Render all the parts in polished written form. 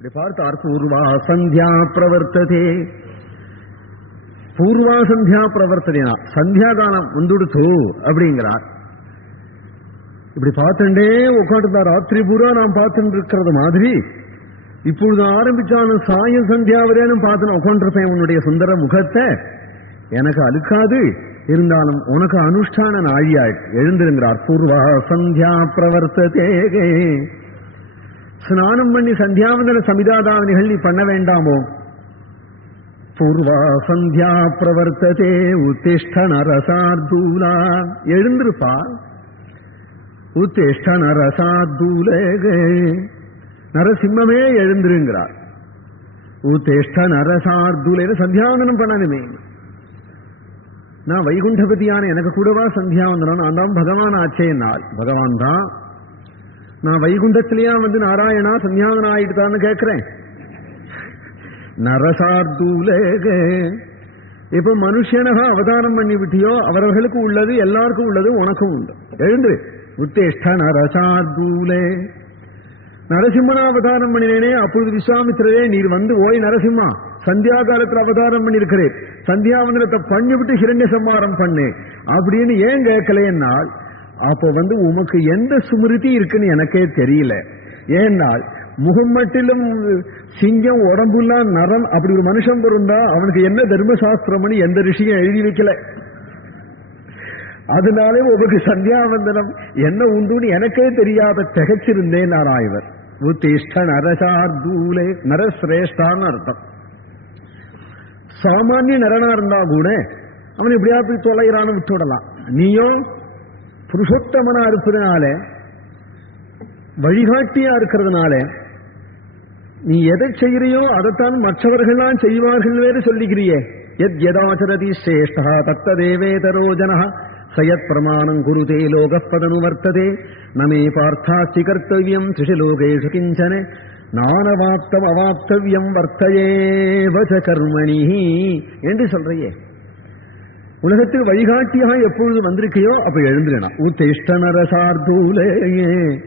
இப்படி பார்த்தார். பூர்வா சந்தியா பிரவர்த்ததே, பூர்வா சந்தியா பிரவர்த்ததேனா சந்தியாதானம் வந்துடுத்து அப்படிங்கிறார். இப்படி பார்த்துட்டே உட்காந்துருந்தா ராத்திரி பூரா நான் பார்த்துட்டு இருக்கிறது மாதிரி இப்பொழுது ஆரம்பிச்சாலும் சாய சந்தியா வரையும் பார்த்து உட்காந்துருப்பேன் உன்னுடைய சுந்தர முகத்தை. எனக்கு அழுக்காது, இருந்தாலும் உனக்கு அனுஷ்டான நாழியாய் எழுந்திருங்கிறார். பூர்வா சந்தியா பிரவர்த்ததே, ஸ்நானம் பண்ணி சந்தியாவந்தன சமிதாதாவனிகள் நீ பண்ண வேண்டாமோ? பூர்வா சந்தியா பிரவர்த்ததே உத்திஷ்ட நரசார்தூலா, எழுந்திருப்பா. உத்திஷ்ட நரசார்தூலே, நரசிம்மமே எழுந்திருங்கிறார். உத்திஷ்ட நரசார்தூலே, சந்தியாவந்தனம் பண்ணணுமே. நான் வைகுண்டபதியான எனக்கு கூடவா சந்தியாவந்தனம்? நான் தான் பகவான் ஆச்சேனால். பகவான் தான். நான் வைகுண்டத்திலேயா வந்து நாராயணா சந்தியாவந்தனம் ஆயிட்டுதான்னு கேட்கிறேன். நரசார்தூலே, இப்ப மனுஷனக அவதாரம் பண்ணி விட்டியோ அவர்களுக்கு உள்ளது எல்லாருக்கும் உள்ளது உனக்கும் உண்டு. எழுந்து. உத்தேஷ்ட நரசார்தூலே, நரசிம்மனா அவதாரம் பண்ணினேனே, அப்பொழுது விஸ்வாமித்திரரே நீர் வந்து ஓய் நரசிம்மா சந்தியா காலத்தில் அவதாரம் பண்ணிருக்கிறேன், சந்தியாவந்தனத்தை பண்ணிவிட்டு ஹிரண்ய சம்மாரம் பண்ணு அப்படின்னு ஏன் கேட்கலைன்னால், அப்போ வந்து உமக்கு எந்த சுமிருதி இருக்குன்னு எனக்கே தெரியல. ஏன்னால் முகம் மட்டிலும் சிங்கம் உடம்புலாம் நரம் அப்படி ஒரு மனுஷன் பொருந்தா அவனுக்கு என்ன தர்மசாஸ்திரம்னு எந்த ரிஷியும் எழுதி வைக்கல. அதனாலே உமக்கு சந்தியாவந்தனம் என்ன உண்டுன்னு எனக்கே தெரியாத திகச்சிருந்தேன் நாராயவர். உத்திஷ்ட நரசார்தூலே, நரசிரேஷ்டான்னு அர்த்தம். சாமானிய நரனா இருந்தா கூட அவன் எப்படியா போய் தொலைகிறான்னு விட்டுவிடலாம். நீயோ புருஷோத்தமனா இருப்பதுனால, வழிகாட்டியா இருக்கிறதுனால நீ எதை செய்கிறியோ அதைத்தான் மற்றவர்கள்லாம் செய்வார்கள் வேறு சொல்லிக்கிறியே. எத் யதாச்சரதி சிரேஷ்டா தத்ததேவேதரோ ஜனஹ சயத் பிரமாணம் குருதே லோகப்பதனு வர்த்ததே நமே பார்த்தாஸ்தி கர்த்தவியம் திரிலோகேஷு கிஞ்சன நானவாப்தம் அவாப்தவியம் வர்த்தயேவச கர்மணி என்று சொல்றையே. உலகத்தில் வழிகாட்டியாக எப்பொழுது வந்திருக்கையோ அப்ப எழுந்துடணும். உத்திஷ்ட நரசார்தூலே,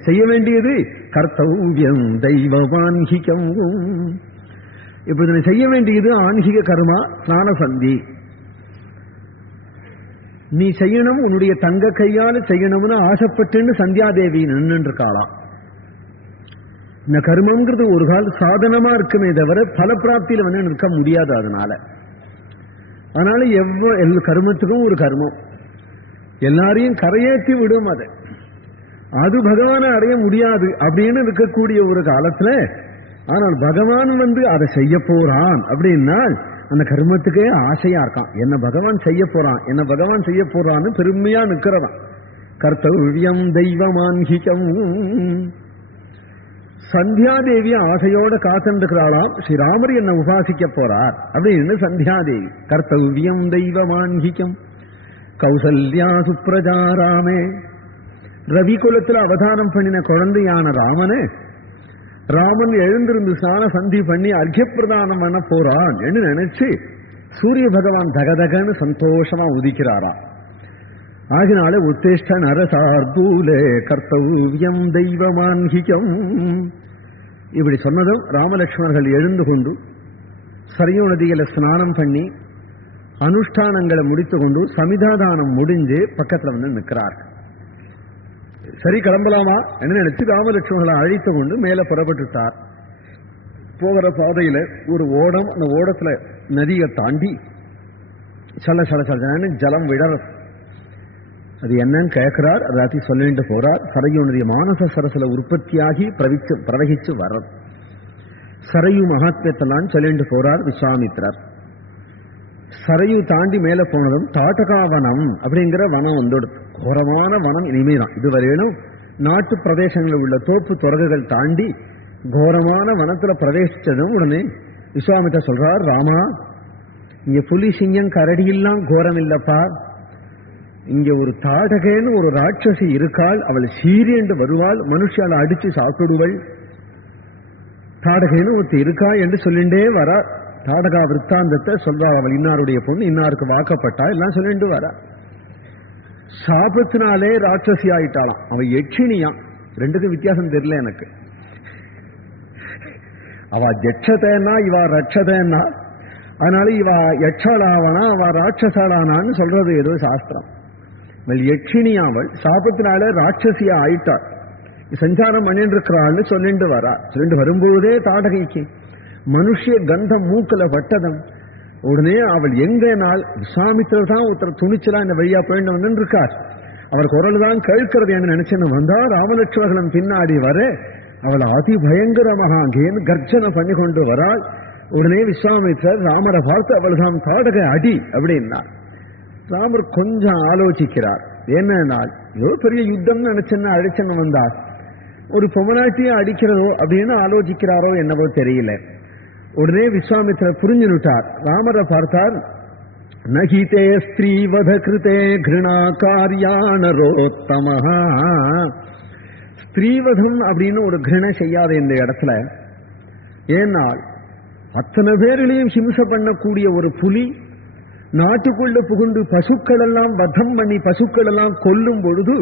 செய்ய வேண்டியது கர்த்தவ்யம் தெய்வமான்ஹிகம். இப்ப இதனை செய்ய வேண்டியது ஆன்ஹிக கர்மா ஸ்நான சந்தி. நீ செய்யணும், உன்னுடைய தங்க கையால செய்யணும்னு ஆசைப்பட்டுன்னு சந்தியாதேவி நின்று இருக்காளாம். இந்த கர்மம்ங்கிறது ஒரு கால சாதனமா இருக்குமே தவிர பல பிராப்தியில வந்து நிற்க முடியாது. அதனால கர்மத்துக்கும் ஒரு கர்மம் எல்லாரையும் கரையேற்றி விடும். அது பகவானை அடைய முடியாது அப்படின்னு இருக்கக்கூடிய ஒரு காலத்துல, ஆனால் பகவான் வந்து அதை செய்ய போறான் அப்படின்னா அந்த கர்மத்துக்கே ஆசையா இருக்கான். என்ன பகவான் செய்ய போறான், என்ன பகவான் செய்ய போறான்னு பெருமையா நிக்கிறவன். கர்த்தவ்யம் தெய்வமான்ஹிகம். சந்தியாதேவி ஆசையோட காத்திருக்கிறாளாம். ஸ்ரீராமர் என்ன உபாசிக்க போறார் அப்படின்னு சந்தியாதேவி. கர்த்தவ்யம் தெய்வமான்ஹிகம். கௌசல்யா சுப்ரஜாராமே, ரவி குலத்தில் அவதாரம் பண்ணின குழந்தையான ராமனே, ராமன் எழுந்திருந்து ஸ்நான சந்தி பண்ணி அர்க்கிய பிரதானம் பண்ண போறான் என்று நினைச்சு சூரிய பகவான் தகதகன்னு சந்தோஷமா உதிக்கிறாரா. ஆகினாலே உத்திஷ்ட நரசார்தூலே கர்த்தவ்யம் தெய்வமான்ஹிகம். இப்படி சொன்னதும் ராமலட்சுமணர்கள் எழுந்து கொண்டு சரியு நதியில ஸ்நானம் பண்ணி அனுஷ்டானங்களை முடித்து கொண்டு சமிதாதானம் முடிஞ்சு பக்கத்துல வந்து நிற்கிறார்கள். சரி கிளம்பலாமா என்று நினைச்சு ராமலட்சுமணர்களை அழைத்து கொண்டு மேல புறப்பட்டுட்டார். போகிற பாதையில ஒரு ஓடம், அந்த ஓடத்துல நதியை தாண்டி சல சல சலன்னு ஜலம் விழற. அது என்னன்னு கேட்கிறார். எல்லாத்தையும் சொல்லிட்டு போறார். சரையு நதி மானச சரசுல உற்பத்தியாகி பிரவகிச்சு வர்றது. சரையு மகாத்மியத்தெல்லாம் சொல்லிட்டு போறார் விஸ்வாமித்திரர். சரையு தாண்டி மேல போனதும் தாட்டகாவனம் அப்படிங்கிற வனம் வந்துடுது. கோரமான வனம் இனிமேதான். இதுவரையிலும் நாட்டு பிரதேசங்களில் உள்ள தோப்பு துறகுகள் தாண்டி கோரமான வனத்துல பிரவேசிச்சதும் உடனே விஸ்வாமித்திரர் சொல்றார், ராமா இங்க புலி சிங்கம் கரடி எல்லாம் கோரம் இல்லப்பா, இங்க ஒரு தாடகேன்னு ஒரு ராட்சசி இருக்காள், அவள் சீரியண்டு வருவாள், மனுஷால அடிச்சு சாப்பிடுவள், தாடகேன்னு ஒருத்தி இருக்கா என்று சொல்லிண்டே வர. தாடகா விற்த்தாந்தத்தை சொல்றாள். அவள் இன்னாருடைய பொண்ணு, இன்னாருக்கு வாக்கப்பட்டா எல்லாம் சொல்லிட்டு வர. சாபத்தினாலே ராட்சசி ஆயிட்டாளாம். அவள் யட்சினியாம். ரெண்டுக்கும் வித்தியாசம் தெரியல எனக்கு. அவ ஜட்சதேன்னா இவா ரட்சதேன்னா, அதனால இவா யட்சாளாவனா அவ ராட்சசாளானான்னு சொல்றது ஏதோ சாஸ்திரம். யட்சினி அவள் சாபத்தினால ராட்சசியா ஆயிட்டாள், சஞ்சாரம் பண்ணிட்டு இருக்கிறாள்னு சொல்லிட்டு வரா. சொல்லிட்டு வரும்போதே தாடகைக்கு மனுஷ கந்தம் மூக்கல பட்டதம். உடனே அவள் எங்க நாள் விஸ்வாமித்திரர் தான் ஒருத்தர் துணிச்சலா இந்த வழியா போயிட்டு வந்து இருக்கார், அவர் குரல் தான் கேட்கிறது என்று நினைச்சுன்னு வந்தா ராமலட்சுமணன் பின்னாடி வர அவள் அதி பயங்கரமாக கர்ஜனை பண்ணி கொண்டு வராள். உடனே விஸ்வாமித்திரர் ராமரை பார்த்து அவள் தான் தாடக அடி அப்படின்னா. ராமர் கொஞ்சம் ஆலோசிக்கிறார். என்ன ஏதோ பெரிய யுத்தம் நினைச்சுன்னு அழிச்சுன்னு வந்தார், ஒரு பொம்மநாட்டியை அடிக்கிறதோ அப்படின்னு ஆலோசிக்கிறாரோ என்னவோ தெரியல. உடனே விஸ்வாமித்திரர் புரிஞ்சுட்டார். ராமரை பார்த்தார். நகிதே ஸ்திரீவத கிருதே கிருணா காரியானரோத்தமஹா. ஸ்திரீவதம் அப்படின்னு ஒரு கிருணை செய்யாத இந்த இடத்துல. ஏனால் அத்தனை பேரிலையும் ஹிம்சை பண்ணக்கூடிய ஒரு புலி நாட்டுக்குள்ள புகுந்து பசுக்கள் எல்லாம் வதம் பண்ணி பசுக்கள் எல்லாம் கொல்லும் பொழுது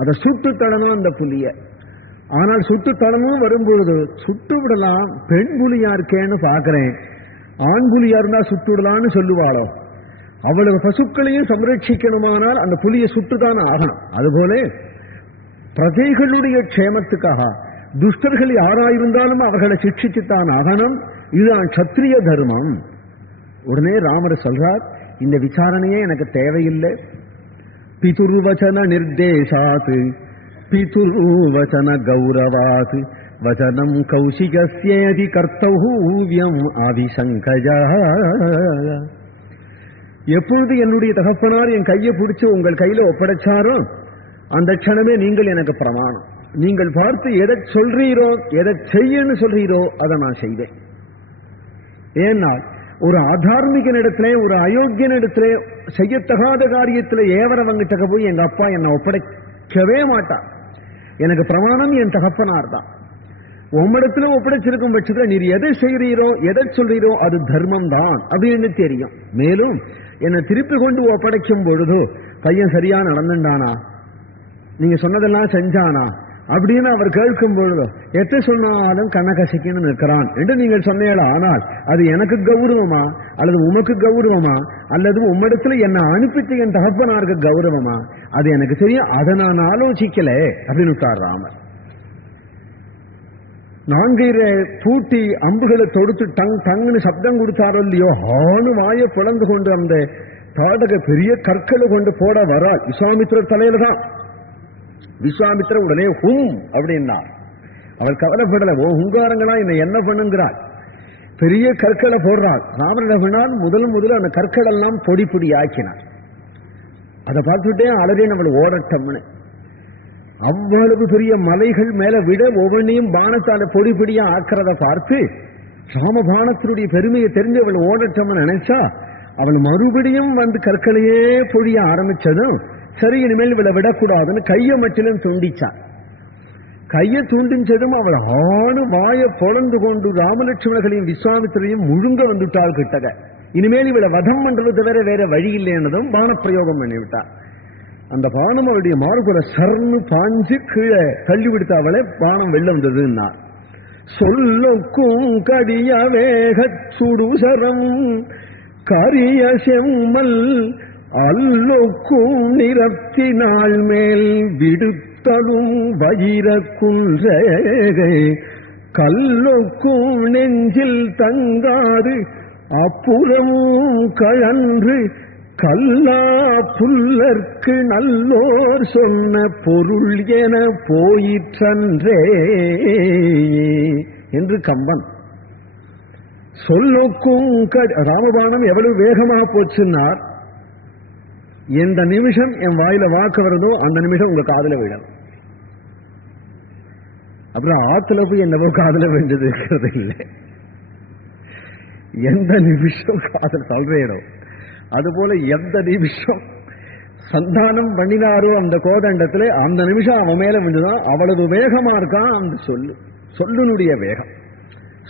அதை சுட்டு தடணும் அந்த புலிய. ஆனால் சுட்டு தடமும் வரும்பொழுது சுட்டு விடலாம், பெண் புலியா இருக்கேன்னு பாக்குறேன், ஆண் புலியா இருந்தா சுட்டு விடலான்னு சொல்லுவாளோ. அவ்வளவு பசுக்களையும் சம்ரட்சிக்கணுமானால் அந்த புலியை சுட்டுதான் ஆகணும். அதுபோல பிரஜைகளுடைய க்ஷேமத்துக்காக துஷ்டர்கள் யாராயிருந்தாலும் அவர்களை சிக்ஷிச்சுத்தான் ஆகணும். இதுதான் சத்திரிய தர்மம். உடனே ராமர் சொல்றார், இந்த விசாரணையே எனக்கு தேவையில்லை. பிதுர்வச்சன நிர்தேசாத் பிதுர்வச்சன கௌரவாத் வச்சனம் கௌசிகஸ்யேதி கர்த்தவ்யம் ஆதிசங்கஜா. எப்பொழுது என்னுடைய தகப்பனார் என் கையை பிடிச்சு உங்கள் கையில ஒப்படைச்சாரோ அந்த க்ஷணமே நீங்கள் எனக்கு பிரமாணம். நீங்கள் பார்த்து எதை சொல்றீரோ எதை செய்யன்னு சொல்றீரோ அதை நான் செய்வேன். ஏன்னா ஒரு அதார்மிகனிடத்திலே ஒரு அயோக்கியனிடத்திலே செய்யத்தகாத காரியத்தில் ஏவரவங்கிட்ட போய் எங்க அப்பா என்னை ஒப்படைக்கவே மாட்டார். எனக்கு பிரமாணம் என் தகப்பனார் தான். உம்மிடத்துல ஒப்படைச்சிருக்கும் பட்சத்தில் நீர் எதை செய்கிறீரோ எதை சொல்றீரோ அது தர்மம் தான் அப்படின்னு தெரியும். மேலும் என்னை திருப்பி கொண்டு ஒப்படைக்கும் பொழுது பையன் சரியா நடந்துட்டானா, நீங்க சொன்னதெல்லாம் செஞ்சானா அப்படின்னு அவர் கேட்கும் பொழுது எத்த சொன்னாலும் கண்ணகசிக்கணும் இருக்கிறான் என்று நீங்கள் சொன்னீங்களா, ஆனால் அது எனக்கு கௌரவமா அல்லது உமக்கு கௌரவமா அல்லது உம்மிடத்துல என்ன அனுப்பித்து என் தகப்பனாருக்கு கௌரவமா அது எனக்கு தெரியும், அதை நான் ஆலோசிக்கல அப்படின்னு ராமர். 4 பூட்டி அம்புகளை தொடுத்து டங் டங்குன்னு சப்தம் கொடுத்தாரோ இல்லையோ, ஆணு வாயை பிளந்து கொண்டு அந்த தாடக பெரிய கற்களை கொண்டு போட வராள் விஸ்வாமித்திரர் தலையில தான். விஸ்வாமித்திரர் உடனே ஹும் அப்படின்னா அவள் கவலைப்படல. ஓ ஹுங்காரங்களா என்ன பண்ணுங்கிறாள், பெரிய கற்களை போடுறாள். ராமன் என்ன பண்ணால் முதல்ல அந்த கற்கள் எல்லாம் பொடி பொடி ஆக்கினார். அதை பார்த்துட்டே அலறி நம்மளை ஓடட்டம்னு அவ்வளவு பெரிய மலைகள் மேல விட ஒவ்வொன்றையும் பானத்தால பொடி பொடியா ஆக்கிறத பார்த்து ராமபானத்தினுடைய பெருமையை தெரிஞ்சு அவள் ஓடட்டம்னு நினைச்சா அவள் மறுபடியும் வந்து கற்களையே பொழிய ஆரம்பிச்சதும் சரி இனிமேல் இவளை விடக்கூடாதுன்னு கையை மட்டிலும் துண்டிச்சான். கையை துண்டிச்சதும் அவள் ஆணு வாயை பொழந்து கொண்டு ராமலட்சுமணர்களையும் விஸ்வாமித்திரையும் முழுங்க வந்துட்டாள் கிட்டக. இனிமேல் இவளை வதம் பண்றது தவிர வேற வழி இல்லைன்னதும் பானப்பிரயோகம் பண்ணிவிட்டார். அந்த பானம் அவளுடைய மார்புல சர்னு பாஞ்சு கீழே தள்ளி விடுத்த அவளை பானம் வெள்ள வந்ததுன்னா சொல்லுக்கும் கடிய வேக சுடுசரம் கரிய செம்மல் அல்லொக்கும் நிறத்தினாள் மேல் விடுத்தலும் வயிற குன்றேகை கல்லொக்கும் நெஞ்சில் தங்காது அப்புறமும் கழன்று கல்லா புல்லர்க்கு நல்லோர் சொன்ன பொருள் என போயிற்றன்றே என்று கம்பன். சொல்லுக்கும் ராமபானம் எவ்வளவு வேகமாக போச்சுன்னார், எந்த நிமிஷம் என் வாயில வாக்கு வருதோ அந்த நிமிஷம் உங்க காதல விடணும். அப்புறம் ஆத்துல போய் என்னவோ காதல வேண்டியது இருக்கிறது இல்லை. எந்த நிமிஷம் காதல் சொல்றேனோ அதுபோல எந்த நிமிஷம் சந்தானம் பண்ணினாரோ அந்த கோதண்டத்துல அந்த நிமிஷம் அவன் மேல விண்டுதான். அவ்வளவு வேகமா இருக்கான் அந்த சொல்லுனுடைய வேகம்.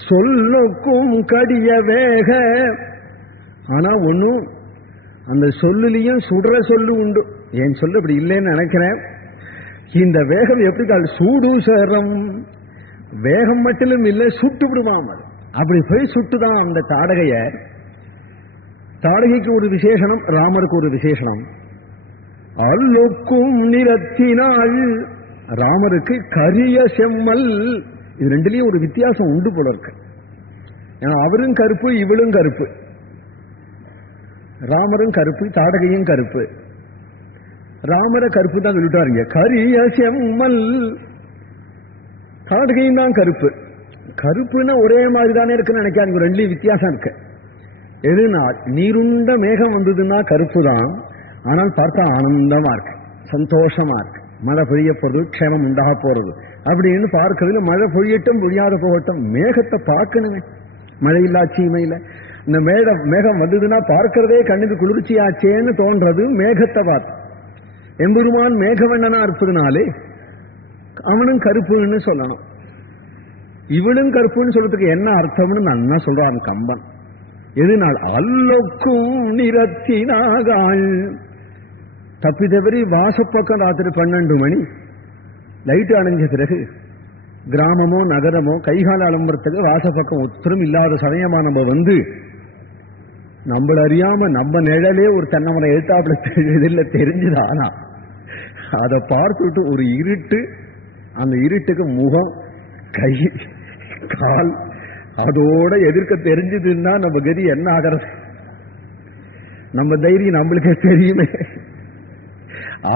சொல்லுக்கும் கடிய வேக. ஆனா ஒன்னும் அந்த சொல்லுலயும் சுடுற சொல்லு உண்டு. என் சொல்லு அப்படி இல்லைன்னு நினைக்கிறேன். இந்த வேகம் எப்படி சூடு சேரம் வேகம் மட்டும் இல்லை, சுட்டு விடுவாம். அப்படி போய் சுட்டுதான் அந்த தாடகைய. தாடகைக்கு ஒரு விசேஷனம், ராமருக்கு ஒரு விசேஷனம். அல்லொக்கும் நிறத்தினாள், ராமருக்கு கரிய செம்மல். இது ரெண்டுலயும் ஒரு வித்தியாசம் உண்டு போல இருக்கு. ஏன்னா அவரும் கருப்பு, இவளும் கருப்பு. ராமரும் கருப்பு, தாடகையும் கருப்பு. ராமரை கருப்பு தான் சொல்லிட்டாருங்க. கரிய செம்மல், தாடகையும் தான் கருப்பு. கருப்புன்னா ஒரே மாதிரி தானே இருக்குன்னு நினைக்காது, ரெண்டுலயும் வித்தியாசம் இருக்கு. எதுனா நீருண்ட மேகம் வந்ததுன்னா கருப்பு தான், ஆனால் பார்த்தா ஆனந்தமா இருக்கு, சந்தோஷமா இருக்கு. மழை பொழிய போறது, க்ஷேமம் உண்டாக போறது அப்படின்னு பார்க்கறதுல மழை பொழியட்டும் பொழியாத போகட்டும், மேகத்தை பார்க்கணுமே. மழை இல்லா சீமையில இந்த மேகம் வந்ததுன்னா பார்க்கறதே கண்ணுக்கு குளிர்ச்சியாச்சேன்னு தோன்றது மேகத்தை பார்த்து. எம்பெருமான் மேகவண்ணனா இருப்பதுனாலே அவனும் கருப்புன்னு சொல்லணும். இவளும் கருப்புன்னு சொல்றதுக்கு என்ன அர்த்தம்னு நன்னா சொல்றான் கம்பன். எதுனால் அல்லொக்கும் நிறத்தினாகாள். தப்பி தவறி வாசப்பக்கம் ராத்திரி 12 மணி லைட் அணைஞ்ச பிறகு கிராமமோ நகரமோ கைகால அலம்புறதுக்கு வாசப்பக்கம் ஒத்தரும் இல்லாத சமயமா நம்ம வந்து நம்மள அறியாம நம்ம நிழலே ஒரு தென்னமரம் எழுத்தாப்புல இதில் தெரிஞ்சுதானா அதை பார்த்துட்டு ஒரு இருட்டு, அந்த இருட்டுக்கு முகம் கை கால் அதோட எதிர்க்க தெரிஞ்சதுன்னா நம்ம கதி என்ன ஆகிறது? நம்ம தைரியம் நம்மளுக்கே தெரியுமே.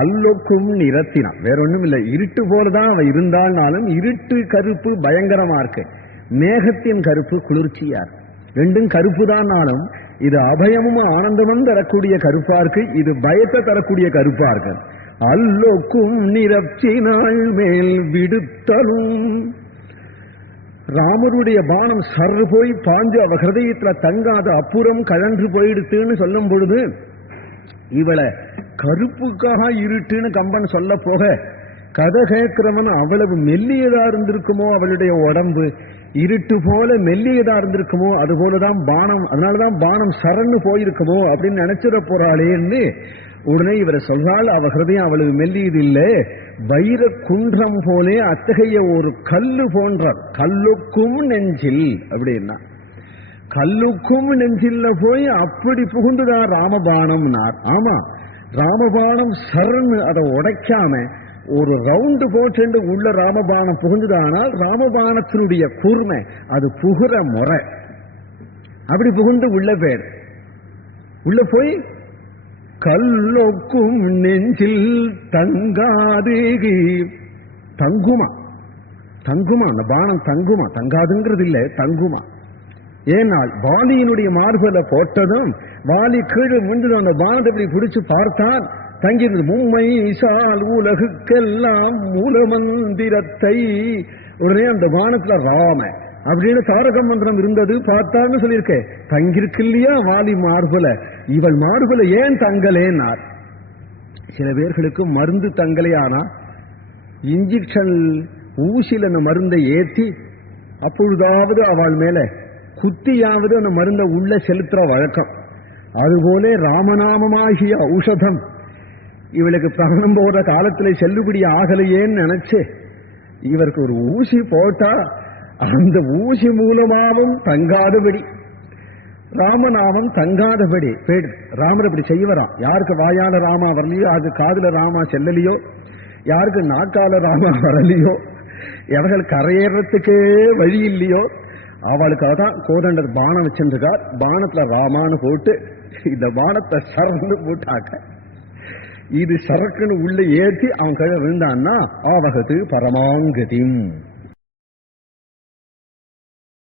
அல்லொக்கும் நிறத்தினா வேற ஒண்ணும் இல்லை, இருட்டு போலதான் அவ இருந்தாலும் இருட்டு கருப்பு பயங்கரமா இருக்கு, மேகத்தின் கருப்பு குளிர்ச்சியா இருக்கு. ரெண்டும் கருப்பு தான்னாலும் இது அபயமும் ஆனந்தமும் தரக்கூடிய கருப்பா இருக்கு, இது பயத்தை தரக்கூடிய கருப்பா இருக்கு. அல்லொக்கும் நிறத்தினாள் மேல் விடுத்தலும். ராமருடைய பானம் சர்று போய் பாஞ்சு அவ ஹிருதயத்துல தங்காத அப்புறம் கழன்று போயிடுத்துன்னு சொல்லும் பொழுது இவளை கருப்புக்காக இருட்டுன்னு கம்பன் சொல்ல போக, கதை கேட்கிறவன் அவ்வளவு மெல்லியதா இருந்திருக்குமோ அவளுடைய உடம்பு, இருட்டு போல மெல்லியதா இருந்திருக்குமோ அது போலதான் பானம், அதனாலதான் பானம் சரன்னு போயிருக்குமோ அப்படின்னு நினைச்சிட போறாளேன்னு உடனே இவரை சொல்றாள். அவ ஹிருதயம் அவளுக்கு மெல்லியது இல்லை, வைர குன்றம் போலே அத்தகைய ஒரு கல்லு போன்ற, கல்லுக்கும் நெஞ்சில் அப்படின்னா கல்லுக்கும் நெஞ்சில்ல போய் அப்படி புகுந்துதான் ராமபானம்னார். ஆமா, ராமபானம் சரன்னு அதை உடைக்காம ஒரு ரவுண்டு போட்டு உள்ள ராமபானம் புகுந்துதானால் ராமபானத்தினுடைய கூர்மை அது புகுற முறை. அப்படி புகுந்து உள்ள பேர் உள்ள போய் கல்லொக்கும் நெஞ்சில் தங்காது தங்குமா, தங்குமா அந்த பானம் தங்குமா, தங்காதுங்கிறது இல்லை தங்குமா. ஏனால் வாலியினுடைய மார்பல போட்டதும் வாலி கீழே முந்ததும் அந்த பானத்தை இப்படி பிடிச்சு பார்த்தான், தங்கியிருந்தது. மும்மை சால் உலகுக்கெல்லாம் மூலமந்திரத்தை. உடனே அந்த பானத்துல ராம அப்படின்னு தாரக மந்திரம் இருந்தது பார்த்தான்னு சொல்லியிருக்கேன். தங்கிருக்கு இல்லையா வாலி மார்பல, இவள் மார்பல ஏன் தங்கலேன்னார். சில பேர்களுக்கு மருந்து தங்கலையானா இன்ஜெக்ஷன் ஊசியில அந்த மருந்தை ஏற்றி அப்பொழுதாவது அவள் மேல குத்தியாவது அந்த மருந்தை உள்ள செலுத்துற வழக்கம். அதுபோல ராமநாமமாகிய ஔஷதம் இவளுக்கு பிராணம் போற காலத்துல செல்லுபடி ஆகலையேன்னு நினைச்சு இவருக்கு ஒரு ஊசி போட்டா அந்த ஊசி மூலமாவும் தங்காதபடி, ராமநாமம் தங்காதபடி ராமர் இப்படி செய்வராம். யாருக்கு வாயால ராமா வரலையோ, யாருக்கு காதுல ராமா செல்லலையோ, யாருக்கு நாக்கால ராமா வரலையோ, எவர்கள் கரையேறத்துக்கே வழி இல்லையோ அவளுக்காக தான் கோதண்டர் பானம் வச்சிருக்கார். பானத்துல ராமான்னு போட்டு இந்த பானத்தை சரந்து போட்டாக்க இது சரக்குன்னு உள்ள ஏற்றி அவன் கீழே விழுந்தான்னா ஆவகத்து பரமாங்கதியும்